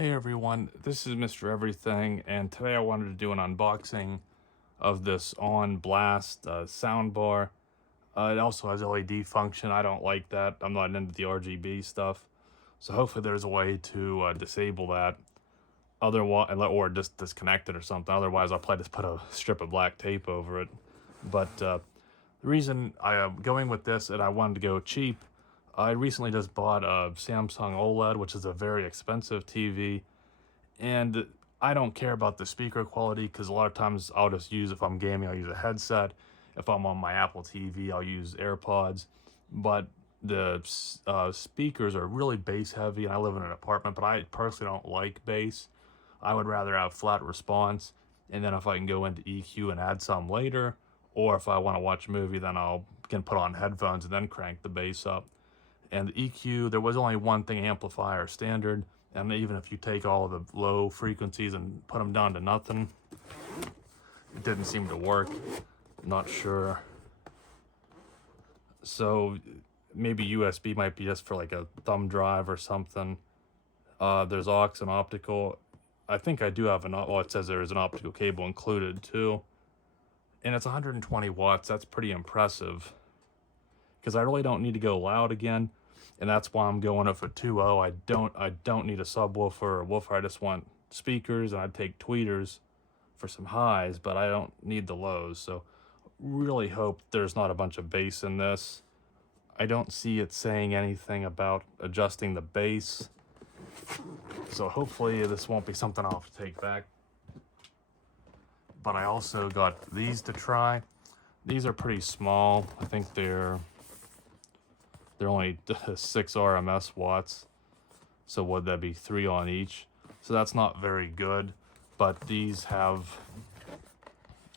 Hey everyone, this is Mr. Everything, and today I wanted to do an unboxing of this On Blast soundbar. It also has LED function. I don't like that. I'm not into the RGB stuff. So hopefully there's a way to disable that. Otherwise, or just disconnect it or something. Otherwise, I'll probably just put a strip of black tape over it. But the reason I am going with this, and I wanted to go cheap, I recently just bought a Samsung OLED, which is a very expensive TV, and I don't care about the speaker quality because a lot of times I'll just use, if I'm gaming, I'll use a headset. If I'm on my Apple TV, I'll use AirPods. But the speakers are really bass heavy, and I live in an apartment, but I personally don't like bass. I would rather have flat response, and then if I can go into EQ and add some later, or if I want to watch a movie, then can put on headphones and then crank the bass up. And the EQ, there was only one thing, amplifier standard, and even if you take all of the low frequencies and put them down to nothing, it didn't seem to work. Not sure. So maybe USB might be just for like a thumb drive or something. There's aux and optical. I think I do have it says there is an optical cable included too. And it's 120 watts. That's pretty impressive, because I really don't need to go loud again, and that's why I'm going with a 2.0. I don't need a subwoofer or a woofer. I just want speakers, and I'd take tweeters for some highs, but I don't need the lows. So really hope there's not a bunch of bass in this. I don't see it saying anything about adjusting the bass, so hopefully this won't be something I'll have to take back. But I also got these to try. These are pretty small. I think they're only 6 RMS watts. So would that be 3 on each? So that's not very good. But these have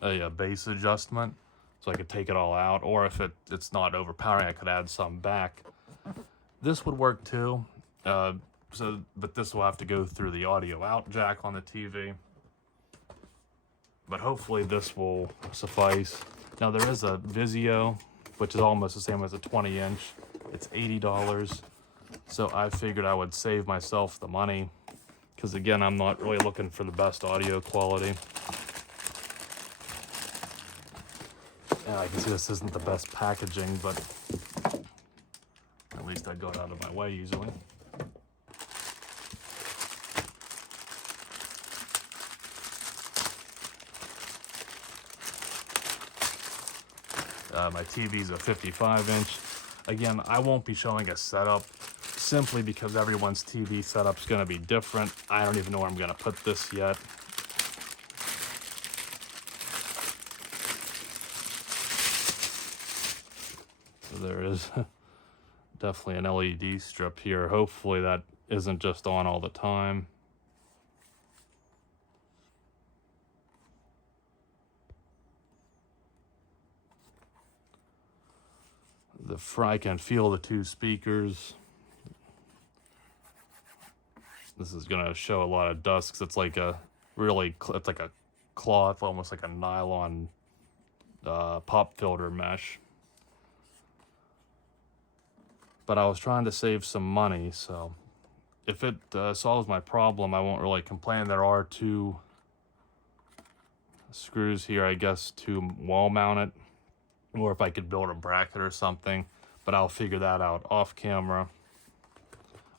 a bass adjustment, so I could take it all out. Or if it's not overpowering, I could add some back. This would work too. But this will have to go through the audio out jack on the TV. But hopefully this will suffice. Now there is a Vizio, which is almost the same as a 20-inch. It's $80. So I figured I would save myself the money, because again, I'm not really looking for the best audio quality. And I can see this isn't the best packaging, but at least I go out of my way usually. My TV's a 55-inch. Again, I won't be showing a setup simply because everyone's TV setup's going to be different. I don't even know where I'm going to put this yet. So there is definitely an LED strip here. Hopefully that isn't just on all the time. I can feel the 2 speakers. This is gonna show a lot of dust, 'cause it's like a it's like a cloth, almost like a nylon pop filter mesh. But I was trying to save some money, so if it solves my problem, I won't really complain. There are 2 screws here, I guess, to wall mount it, or if I could build a bracket or something, but I'll figure that out off camera.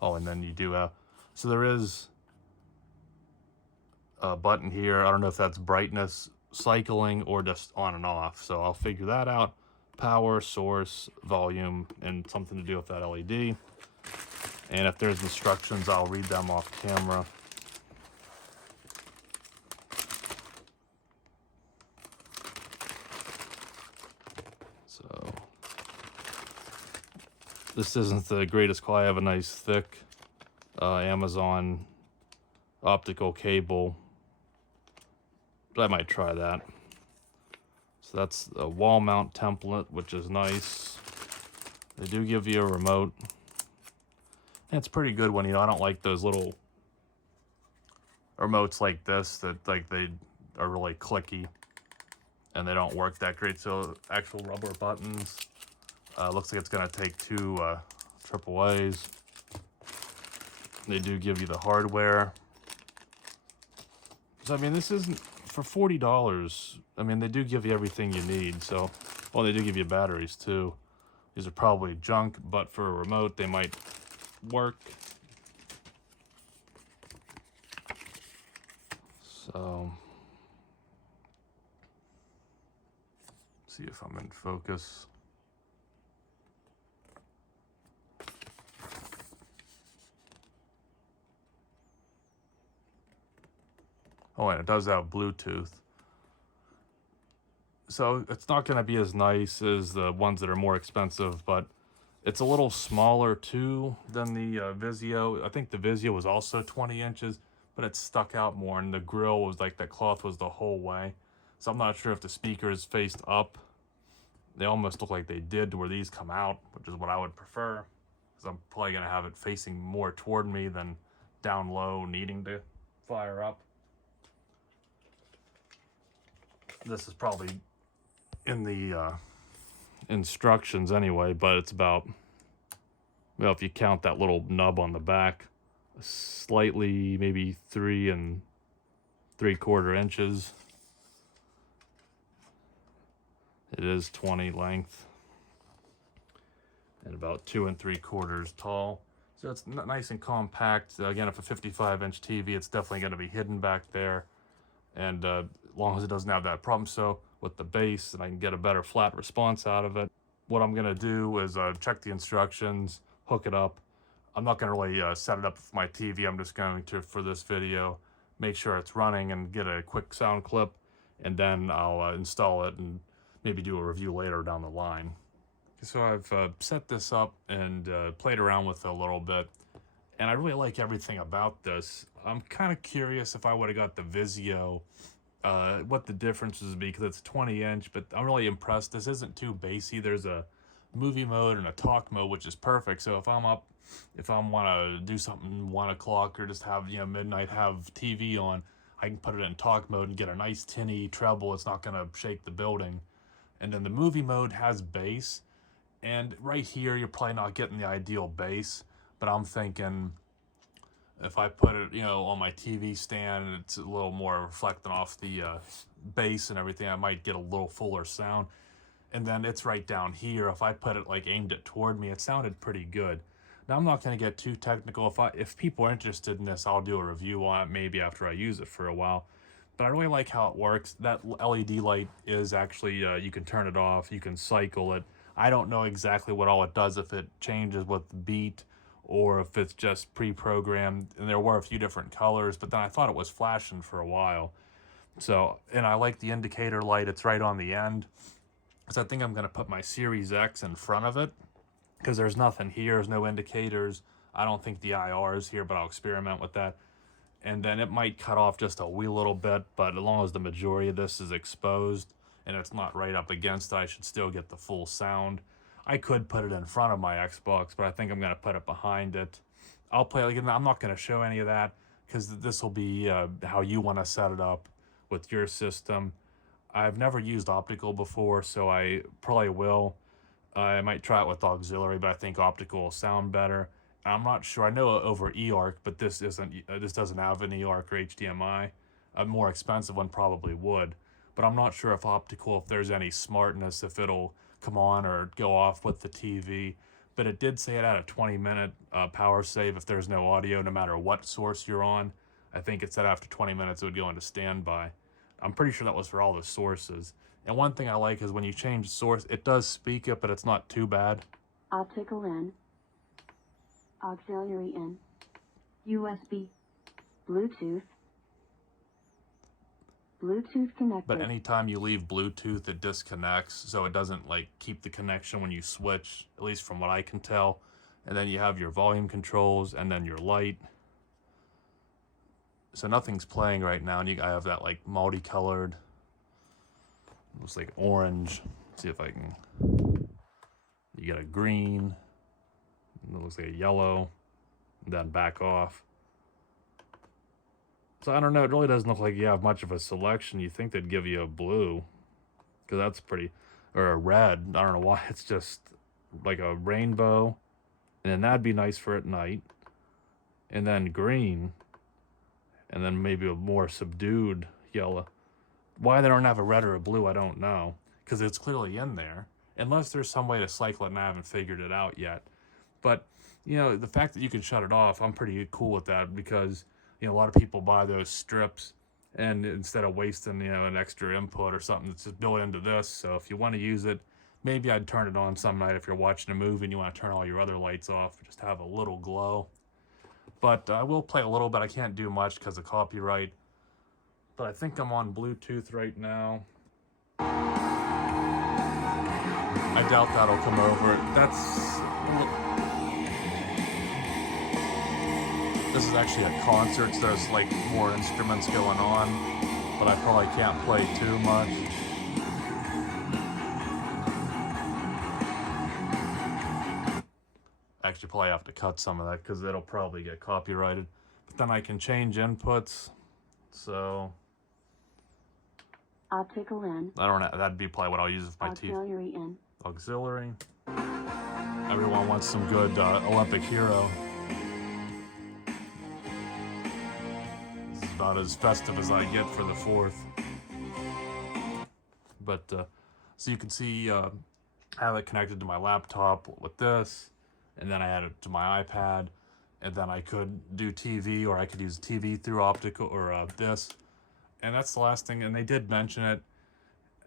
Oh, and then you do so there is a button here. I don't know if that's brightness cycling or just on and off, so I'll figure that out. Power, source, volume, and something to do with that LED. And if there's instructions, I'll read them off camera. So this isn't the greatest quality. I have a nice thick Amazon optical cable, but I might try that. So that's a wall mount template, which is nice. They do give you a remote. And it's pretty good when, I don't like those little remotes like this that they are really clicky and they don't work that great. So actual rubber buttons. Looks like it's gonna take 2 AAAs. They do give you the hardware. So I mean, this isn't for $40. I mean, they do give you everything you need. So, well, they do give you batteries too. These are probably junk, but for a remote, they might work. So, see if I'm in focus. Oh, and it does have Bluetooth. So it's not going to be as nice as the ones that are more expensive, but it's a little smaller too than the Vizio. I think the Vizio was also 20 inches, but it stuck out more, and the grill was like the cloth was the whole way. So I'm not sure if the speakers faced up. They almost look like they did to where these come out, which is what I would prefer, because I'm probably going to have it facing more toward me than down low needing to fire up. This is probably in the instructions anyway, but it's about, well, if you count that little nub on the back, slightly maybe 3 3/4 inches. It is 20 length and about 2 3/4 tall. So it's nice and compact. Again, if a 55-inch TV, it's definitely going to be hidden back there. And as long as it doesn't have that problem, so with the bass, and I can get a better flat response out of it. What I'm going to do is check the instructions, hook it up. I'm not going to really set it up with my TV. I'm just going to, for this video, make sure it's running and get a quick sound clip, and then I'll install it and maybe do a review later down the line. So I've set this up and played around with it a little bit, and I really like everything about this. I'm kind of curious if I would have got the Vizio, what the differences would be, because it's 20-inch, but I'm really impressed. This isn't too bassy. There's a movie mode and a talk mode, which is perfect. So if I want to do something 1 o'clock or just have, midnight, have TV on, I can put it in talk mode and get a nice tinny treble. It's not going to shake the building. And then the movie mode has bass. And right here, you're probably not getting the ideal bass, but I'm thinking if I put it, on my TV stand and it's a little more reflecting off the bass and everything, I might get a little fuller sound. And then it's right down here. If I put it aimed it toward me, it sounded pretty good. Now I'm not going to get too technical. If people are interested in this, I'll do a review on it maybe after I use it for a while. But I really like how it works. That LED light is actually, you can turn it off, you can cycle it. I don't know exactly what all it does, if it changes with the beat or if it's just pre-programmed. And there were a few different colors, but then I thought it was flashing for a while. So, and I like the indicator light. It's right on the end. So I think I'm going to put my Series X in front of it, because there's nothing here. There's no indicators. I don't think the IR is here, but I'll experiment with that. And then it might cut off just a wee little bit, but as long as the majority of this is exposed and it's not right up against it, I should still get the full sound. I could put it in front of my Xbox, but I think I'm going to put it behind it. I'll play, I'm not going to show any of that, because this will be how you want to set it up with your system. I've never used optical before, so I probably will. I might try it with auxiliary, but I think optical will sound better. I'm not sure. I know over eARC, but this isn't. This doesn't have an eARC or HDMI. A more expensive one probably would, but I'm not sure if optical, if there's any smartness, if it'll come on or go off with the TV. But it did say it had a 20-minute power save if there's no audio, no matter what source you're on. I think it said after 20 minutes it would go into standby. I'm pretty sure that was for all the sources. And one thing I like is when you change source, it does speak it, but it's not too bad. Optical in, auxiliary in, USB, Bluetooth, Bluetooth connected. But anytime you leave Bluetooth, it disconnects, so it doesn't keep the connection when you switch, at least from what I can tell. And then you have your volume controls and then your light. So nothing's playing right now, and I have that multicolored, looks like orange. Let's see if I can. You get a green, it looks like a yellow, and then back off. So I don't know, it really doesn't look like you have much of a selection. You think they'd give you a blue, because that's pretty, or a red. I don't know why, it's just like a rainbow, and then that'd be nice for at night. And then green, and then maybe a more subdued yellow. Why they don't have a red or a blue, I don't know, because it's clearly in there. Unless there's some way to cycle it, and I haven't figured it out yet. But, you know, the fact that you can shut it off, I'm pretty cool with that, because, you know, a lot of people buy those strips, and instead of wasting, you know, an extra input or something, it's just built into this. So if you want to use it, maybe I'd turn it on some night if you're watching a movie and you want to turn all your other lights off, just have a little glow. But I will play a little bit. I can't do much because of copyright. But I think I'm on Bluetooth right now. I doubt that'll come over. This is actually a concert, so there's like more instruments going on, but I probably can't play too much. Actually, probably have to cut some of that because it'll probably get copyrighted. But then I can change inputs, so Optical in. I don't know. That'd be probably what I'll use with my TV. Auxiliary in. Auxiliary. Everyone wants some good Olympic hero. This is about as festive as I get for the 4th. But so you can see I have it connected to my laptop with this, and then I add it to my iPad, and then I could do TV, or I could use TV through optical or this. And that's the last thing, and they did mention it.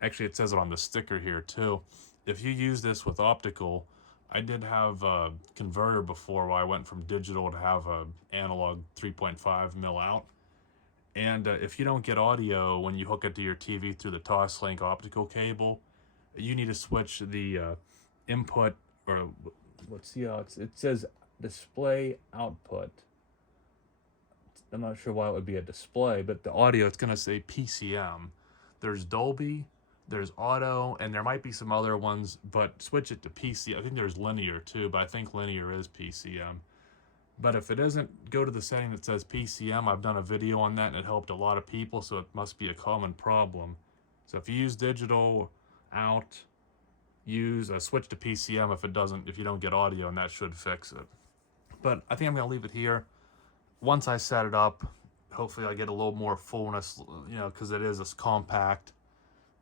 Actually, it says it on the sticker here too. If you use this with optical, I did have a converter before where I went from digital to have a analog 3.5 mil out. And if you don't get audio when you hook it to your TV through the Toslink optical cable, you need to switch the input, or let's see how it says display output. I'm not sure why it would be a display, but the audio, it's going to say PCM. There's Dolby, there's auto, and there might be some other ones, but switch it to PC. I think there's linear too, but I think linear is PCM. But if it isn't, go to the setting that says PCM. I've done a video on that and it helped a lot of people, so it must be a common problem. So if you use digital out, use switch to PCM if you don't get audio, and that should fix it. But I think I'm gonna leave it here. Once I set it up, hopefully I get a little more fullness, you know, because it is a compact.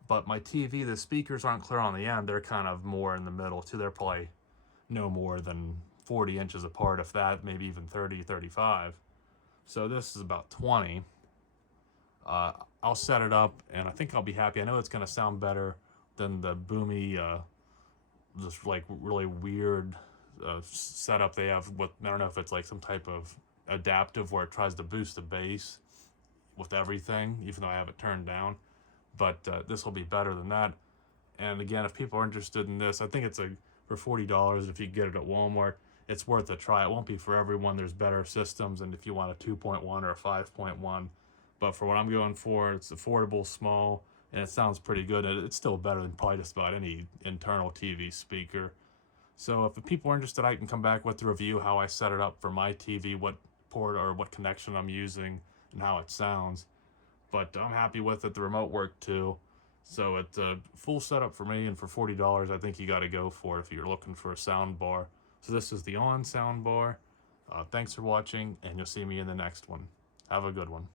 But my TV, the speakers aren't clear on the end. They're kind of more in the middle too. They're probably no more than 40 inches apart, if that, maybe even 30, 35. So this is about 20. I'll set it up, and I think I'll be happy. I know it's going to sound better than the boomy, just like really weird setup they have with, I don't know if it's like some type of adaptive where it tries to boost the bass with everything, even though I have it turned down. But this will be better than that. And again, if people are interested in this, I think it's for $40 if you get it at Walmart. It's worth a try. It won't be for everyone. There's better systems, and if you want a 2.1 or a 5.1. But for what I'm going for, it's affordable, small, and it sounds pretty good. It's still better than probably just about any internal TV speaker. So if the people are interested, I can come back with the review, how I set it up for my TV, what port or what connection I'm using, and how it sounds. But I'm happy with it. The remote worked too. So it's a full setup for me, and for $40, I think you got to go for it if you're looking for a sound bar. So this is the On sound bar. Thanks for watching, and you'll see me in the next one. Have a good one.